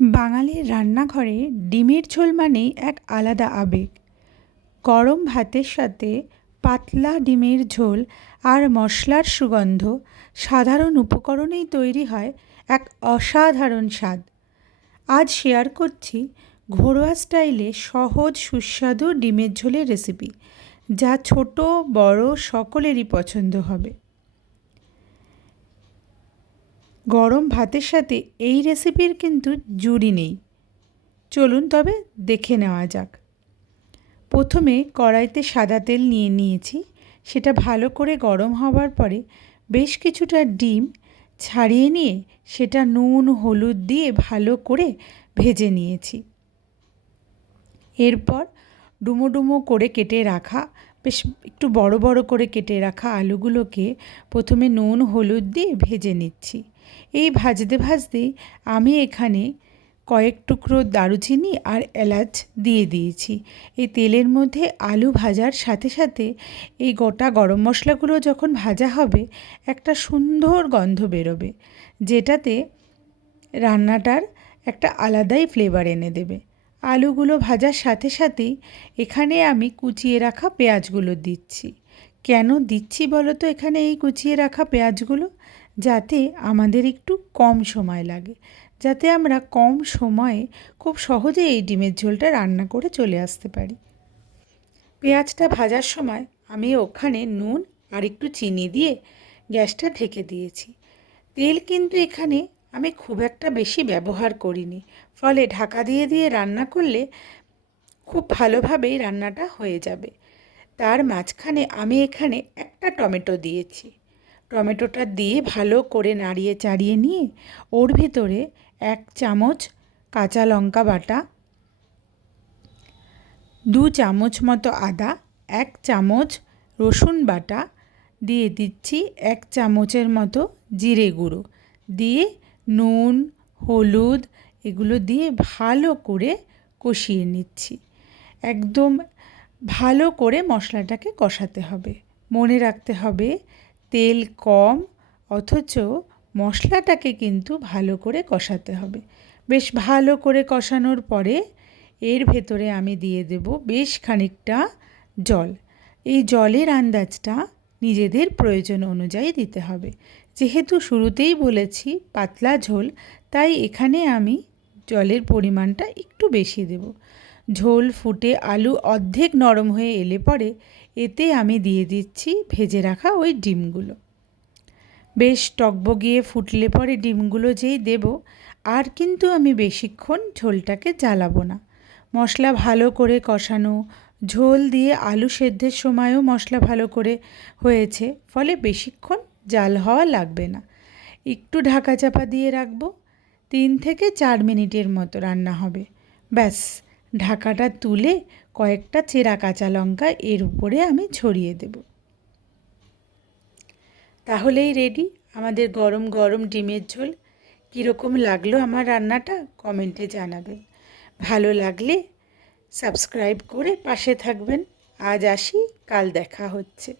বাঙালির রান্নাঘরে ডিমের ঝোল মানেই এক আলাদা আবেগ। গরম ভাতের সাথে পাতলা ডিমের ঝোল আর মশলার সুগন্ধ সাধারণ উপকরণেই তৈরি হয় এক অসাধারণ স্বাদ। আজ শেয়ার করছি ঘরোয়া স্টাইলে সহজ সুস্বাদু ডিমের ঝোলের রেসিপি, যা ছোট বড় সকলেরই পছন্দ হবে। গরম ভাতের সাথে এই রেসিপির কিন্তু জুড়ি নেই। চলুন তবে দেখে নেওয়া যাক। প্রথমে কড়াইতে সাদা তেল নিয়ে নিয়েছি। সেটা ভালো করে গরম হওয়ার পরে বেশ কিছুটা ডিম ছাড়িয়ে নিয়ে সেটা নুন হলুদ দিয়ে ভালো করে ভেজে নিয়েছি। এরপর ডুমো ডুমো করে কেটে রাখা, বেশ একটু বড় বড় করে কেটে রাখা আলুগুলোকে প্রথমে নুন হলুদ দিয়ে ভেজে নিচ্ছি। এই ভাজতে ভাজতেই আমি এখানে কয়েক টুকরো দারুচিনি আর এলাচ দিয়ে দিয়েছি। এই তেলের মধ্যে আলু ভাজার সাথে সাথে এই গোটা গরম মশলাগুলো যখন ভাজা হবে একটা সুন্দর গন্ধ বেরোবে, যেটাতে রান্নাটার একটা আলাদাই ফ্লেভার এনে দেবে। আলুগুলো ভাজার সাথে সাথেই এখানে আমি কুচিয়ে রাখা পেঁয়াজগুলো দিচ্ছি। কেন দিচ্ছি বলো তো এখানে এই কুচিয়ে রাখা পেঁয়াজগুলো? যাতে আমাদের একটু কম সময় লাগে, যাতে আমরা কম সময়ে খুব সহজে এই ডিমের ঝোলটা রান্না করে চলে আসতে পারি। পেঁয়াজটা ভাজার সময় আমি ওখানে নুন আর একটু চিনি দিয়ে গ্যাসটা ঢেকে দিয়েছি। তেল কিন্তু এখানে আমি খুব একটা বেশি ব্যবহার করিনি, ফলে ঢাকা দিয়ে দিয়ে রান্না করলে খুব ভালোভাবেই রান্নাটা হয়ে যাবে। তার মাঝখানে আমি এখানে একটা টমেটো দিয়েছি। টমেটোটা দিয়ে ভালো করে নাড়িয়ে চাড়িয়ে নিয়ে ওর ভিতরে 1 চামচ কাঁচা লঙ্কা বাটা, 2 চামচ মতো আদা, 1 চামচ রসুন বাটা দিয়ে দিচ্ছি, 1 চামচের মতো জিরে গুঁড়ো দিয়ে নুন হলুদ এগুলো দিয়ে ভালো করে কষিয়ে নিচ্ছি। একদম ভালো করে মশলাটাকে কষাতে হবে। মনে রাখতে হবে তেল কম, অথচ মশলাটাকে কিন্তু ভালো করে কষাতে হবে। বেশ ভালো করে কষানোর পরে এর ভেতরে আমি দিয়ে দেব বেশ খানিকটা জল। এই জলের আন্দাজটা নিজেদের প্রয়োজন অনুযায়ী দিতে হবে। যেহেতু শুরুতেই বলেছি পাতলা ঝোল, তাই এখানে আমি জলের পরিমাণটা একটু বেশি দেব। ঝোল ফুটে আলু অর্ধেক নরম হয়ে এলে পরে এতে আমি দিয়ে দিচ্ছি ভেজে রাখা ওই ডিমগুলো। বেশ টকবগিয়ে ফুটলে পরে ডিমগুলো যেই দেব, আর কিন্তু আমি বেশিক্ষণ ঝোলটাকে জ্বালাবো না। মশলা ভালো করে কষানো, ঝোল দিয়ে আলু সেদ্ধের সময়ও মশলা ভালো করে হয়েছে, ফলে বেশিক্ষণ জাল হওয়া লাগবে না। একটু ঢাকা চাপা দিয়ে রাখবো। 3 থেকে 4 মিনিটের মতো রান্না হবে। ব্যাস, ঢাকাটা তুলে কয়েকটা চেরা কাঁচা লঙ্কা এর উপরে আমি ছড়িয়ে দেব। তাহলেই রেডি আমাদের গরম গরম ডিমের ঝোল। কীরকম লাগলো আমার রান্নাটা কমেন্টে জানাবেন। ভালো লাগলে সাবস্ক্রাইব করে পাশে থাকবেন। আজ আসি, কাল দেখা হচ্ছে।